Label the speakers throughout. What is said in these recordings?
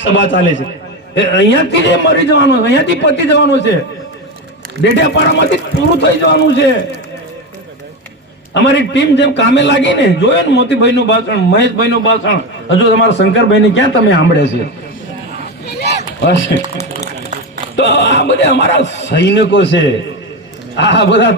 Speaker 1: સભા ચાલે છે અહીંયાથી જે મરી જવાનું અહીંયાથી પતી જવાનું છે ડેઢેપાડામાંથી પૂરું થઈ જવાનું છે અમારી ટીમ જેમ કામે લાગી ને જોયે ને મોતીભાઈ નું ભાષણ મહેશભાઈ નું ભાષણ હજુ તમારા શંકરભાઈ ને ક્યાં તમે સાંભળે છે તો આ બધા અમારા સૈનિકો છે આ બધા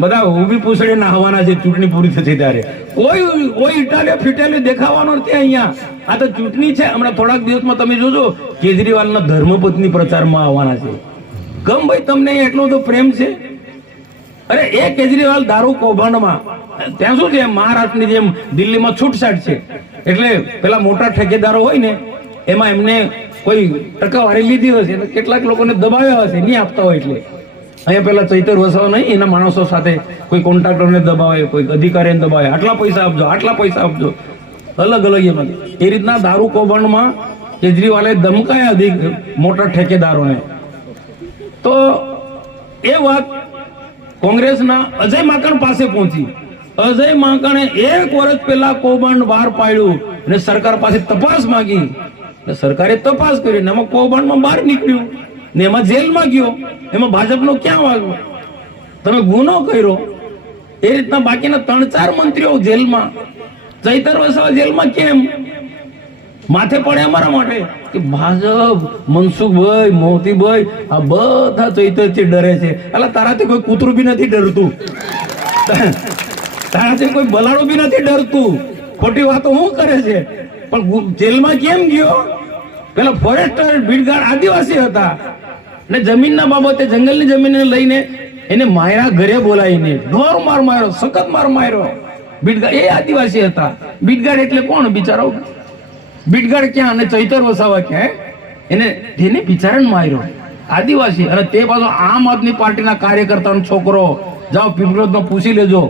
Speaker 1: બધા ઊભી પૂછડી નાહવાના છે ચૂંટણી પૂરી થશે ત્યારે કોઈ કોઈ ઇટાલે ફિટાલે દેખાવાનો નથી અહીંયા આ તો ચૂંટણી છે હમણાં થોડાક દિવસમાં તમે જોજો કેજરીવાલના ધર્મપત્ની પ્રચારમાં આવવાના છે ગમ ભાઈ તમને એટલો તો પ્રેમ છે અરે એ કેજરીવાલ દારૂ કૌભાંડમાં ત્યાં શું છે મહારાષ્ટ્રની જેમ દિલ્હીમાં છૂટછાટ છે એટલે પેલા મોટા ઠેકેદારો હોય ને એમાં એમને કોઈ ટકાવારી લીધી હશે કેટલાક લોકોને દબાવ્યા હશે નહીં આપતા હોય એટલે અહીંયા પેલા ચૈતર વસાવ નહીં એના માણસો સાથે કોઈ કોન્ટ્રાક્ટરને દબાવે કોઈ અધિકારીને દબાવે આટલા પૈસા આપજો આટલા પૈસા આપજો અલગ અલગ એમાં એ રીતના દારૂ કૌભાંડમાં કેજરીવાલે ધમકાયા અધિક મોટા ઠેકેદારોને તો એ વાત કોંગ્રેસના અજય માકણ પાસે પહોંચી અજય માકણે એક વર્ષ પહેલા કૌભાંડ બહાર પાડ્યું અને સરકાર પાસે તપાસ માંગી સરકારે તપાસ કરી અને એમાં કૌભાંડમાં બહાર નીકળ્યું ને એમાં જેલમાં ગયો એમાં ભાજપનો ક્યાં વાગ તમે ગુનો કર્યો એ રીતના બાકીના ત્રણ ચાર મંત્રીઓ જેલમાં ચૈતર વસાવા જેલમાં કેમ માથે પડે અમારા માટે કે ભાજપ મનસુખભાઈ મોતીભાઈ આ બધા ચૈતરથી ડરે છે એટલે તારાથી કોઈ કૂતરું બી નથી ડરતું તારાથી કોઈ બલાડું બી નથી ડરતું ખોટી વાતો હું કરે છે પણ જેલમાં કેમ ગયો પેલા ફોરેસ્ટર ભીડગાડ આદિવાસી હતા ને જમીનના બાબતે જંગલની જમીનને લઈને એને માયરા ઘરે બોલાવીને ઢોર માર માર્યો સખત માર માર્યો બીટગાડ એ આદિવાસી હતા બીટગાડ એટલે કોણ બિચારો બીટગાડ ક્યાં અને ચૈતર વસાવા ક્યાં એને તેને બિચારણ માર્યો આદિવાસી અને તે પાછો આમ આદમી પાર્ટીના કાર્યકર્તાનો છોકરો જાઓ પીપલોદનો પૂછી લેજો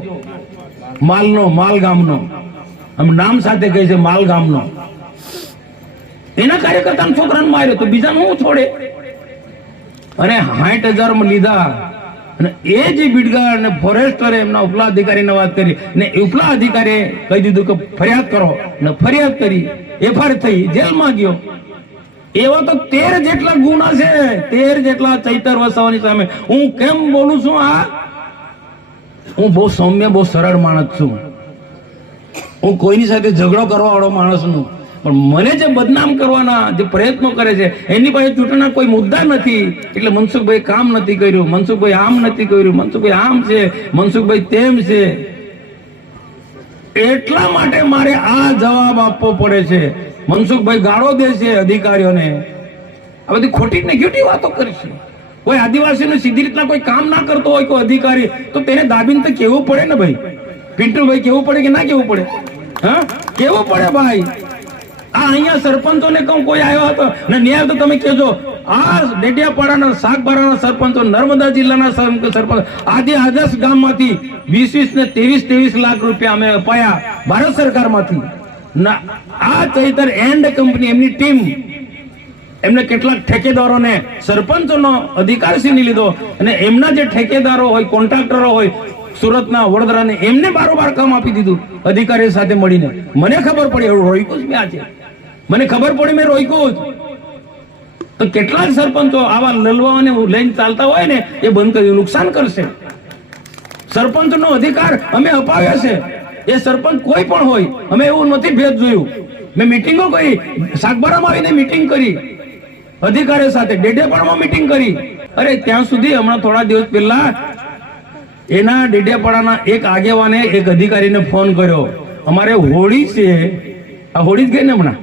Speaker 1: માલનો માલગામનો આમ નામ સાથે કહે છે માલ ગામનો એના કાર્યકર્તાનો છોકરાને માર્યો તો બીજાનું હું છોડે અને સાઠ હજાર લીધા અને એ જે બીડગા અને ફોરેસ્ટરે એમના ઉપલા અધિકારીને વાત કરી ને ઉપલા અધિકારીએ કહી દીધું કે ફરિયાદ કરો ને ફરિયાદ કરી એફઆઈઆર થઈ જેલમાં ગયો એવા તો તેર જેટલા ગુના છે તેર જેટલા ચૈતર વસાવાની સામે હું કેમ બોલું છું આ હું બહુ સૌમ્ય બહુ સરળ માણસ છું હું કોઈની સાથે ઝઘડો કરવા વાળો માણસ નું પણ મને જે બદનામ કરવાના જે પ્રયત્નો કરે છે એની પાસે ચૂંટણીના કોઈ મુદ્દા નથી એટલે મનસુખભાઈ કામ નથી કર્યું મનસુખભાઈ આમ નથી કર્યું મનસુખભાઈ આમ છે મનસુખભાઈ તેમ છે એટલા માટે મારે આ જવાબ આપવો પડે છે મનસુખભાઈ ગાળો દે છે અધિકારીઓને આ બધી ખોટી ને ઘેટી વાતો કરશે કોઈ આદિવાસીનું સીધી રીતના કોઈ કામ ના કરતો હોય કોઈ અધિકારી તો તેને દાબીને તો કેવું પડે ને ભાઈ પિન્ટુભાઈ કેવું પડે કે ના કેવું પડે હા કેવું પડે ભાઈ આ અહીંયા સરપંચોને કહું કોઈ આવ્યો હતો ને ન્યાય તો તમે કેજો આ ડેડિયાપાડાના શાકબારાના સરપંચો નર્મદા જિલ્લાના સરપંચ આજે આદર્શ ગામમાંથી વીસ વીસ ને ત્રેવીસ ત્રેવીસ લાખ રૂપિયા અમે અપાયા ભારત સરકારમાંથી ના આ ચૈતર એન્ડ કંપની એમની ટીમ એમને કેટલાક ઠેકેદારોને સરપંચોનો અધિકાર છીની લીધો અને એમના જે ઠેકેદારો હોય કોન્ટ્રાક્ટરો હોય સુરતના વડોદરાને એમને બારોબાર કામ આપી દીધું અધિકારીઓ સાથે મળીને મને ખબર પડી એવું રોયકુશ આ છે મને ખબર પડી મેં રોક્યો જ તો કેટલાક સરપંચો આવા લલવાઓને લઈને ચાલતા હોય ને એ બંધ કર્યું નુકસાન કરશે સરપંચનો અધિકાર અમે અપાવ્યા છે એ સરપંચ કોઈ પણ હોય અમે એવું નથી ભેદ જોયું મેં મિટિંગો કરી સાગબારામાં આવીને મિટિંગ કરી અધિકારીઓ સાથે ડેડેપણમાં મિટિંગ કરી અરે ત્યાં સુધી હમણાં થોડા દિવસ પહેલા એના ડેડેપણાના એક આગેવાને એક અધિકારીને ફોન કર્યો અમારે હોળી છે આ હોળી જ ગઈ ને હમણાં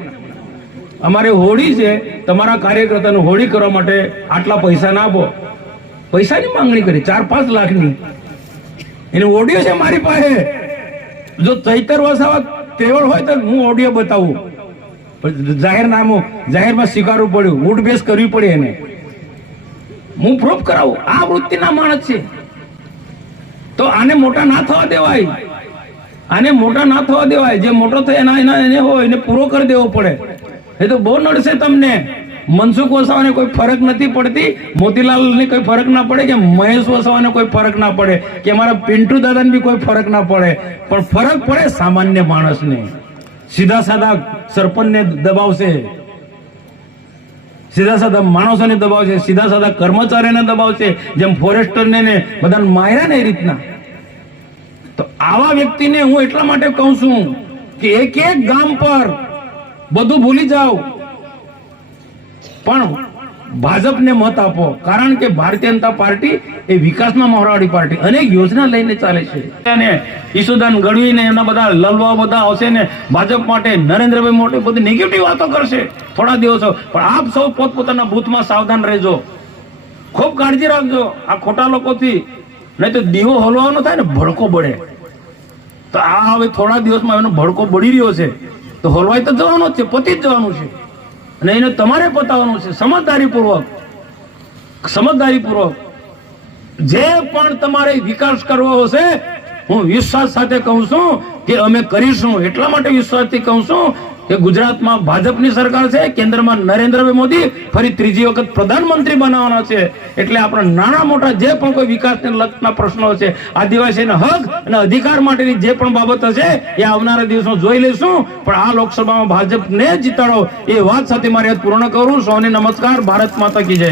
Speaker 1: અમારે હોળી છે તમારા કાર્યકર્તાને હોળી કરવા માટે આટલા પૈસા ના આપો પૈસાની માંગણી કરી ચાર પાંચ લાખની એને ઓડિયો છે મારી પાસે જો ચૈતર વસાવા તેવળ હોય તો હું ઓડિયો બતાવું પણ જાહેરનામું જાહેરમાં સ્વીકારવું પડ્યું વૂટ બેસ કરવી પડે એને હું પ્રૂફ કરાવું આ વૃત્તિના માણસ છે તો આને મોટા ના થવા દેવાય આને મોટા ના થવા દેવાય જે મોટો થાય એના એના એને હોય એને પૂરો કરી દેવો પડે એ તો બહુ નડશે તમને મનસુખ વસાવાને કોઈ ફરક નથી પડતી મોતીલાલને કોઈ ફરક ના પડે કે મહેશ વસાવાને કોઈ ફરક ના પડે કે મારા પિન્ટુ દાદાને બી કોઈ ફરક ના પડે પણ ફરક પડે સામાન્ય માણસને સીધા સાદા સરપંચને દબાવશે સીધા સાદા માણસોને દબાવશે સીધા સાદા કર્મચારીને દબાવશે જેમ ફોરેસ્ટરને ને બધાને માર્યા ને એ રીતના તો આવા વ્યક્તિને હું એટલા માટે કહું છું કે એક એક ગામ પર બધું ભૂલી જાઓ પણ ભાજપને મત આપો કારણ કે ભારતીય જનતા પાર્ટી એ વિકાસના મોહરાવાળી પાર્ટી અનેક યોજના લઈને ચાલે છે અને ઈસુદાન ગઢવી એના બધા લલવા બધા આવશે ને ભાજપ માટે નરેન્દ્રભાઈ મોટી બધી નેગેટિવ વાતો કરશે થોડા દિવસો પણ આપ સૌ પોતપોતાના ભૂતમાં સાવધાન રહેજો ખૂબ કાળજી રાખજો આ ખોટા લોકોથી નહીં તો દીવો હલવાનો થાય ને ભડકો બળે તો આ હવે થોડા દિવસમાં એનો ભડકો બળી રહ્યો છે તો હલવાઈ તો જવાનો જ છે પતી જ જવાનું છે અને એને તમારે પતાવવાનું છે સમજદારીપૂર્વક સમજદારીપૂર્વક જે પણ તમારે વિકાસ કરવો હશે હું વિશ્વાસ સાથે કહું છું કે અમે કરીશું એટલા માટે વિશ્વાસથી કહું છું કે ગુજરાતમાં ભાજપની સરકાર છે કેન્દ્રમાં નરેન્દ્રભાઈ મોદી ફરી ત્રીજી વખત પ્રધાનમંત્રી બનાવવાના છે એટલે આપણે નાના મોટા જે પણ કોઈ વિકાસને લગતા પ્રશ્નો છે આદિવાસીના હક અને અધિકાર માટેની જે પણ બાબત હશે એ આવનારા દિવસો જોઈ લેશું પણ આ લોકસભામાં ભાજપને જીતાડો એ વાત સાથે મારી પૂર્ણ કરું સૌને નમસ્કાર ભારત માતા કી જય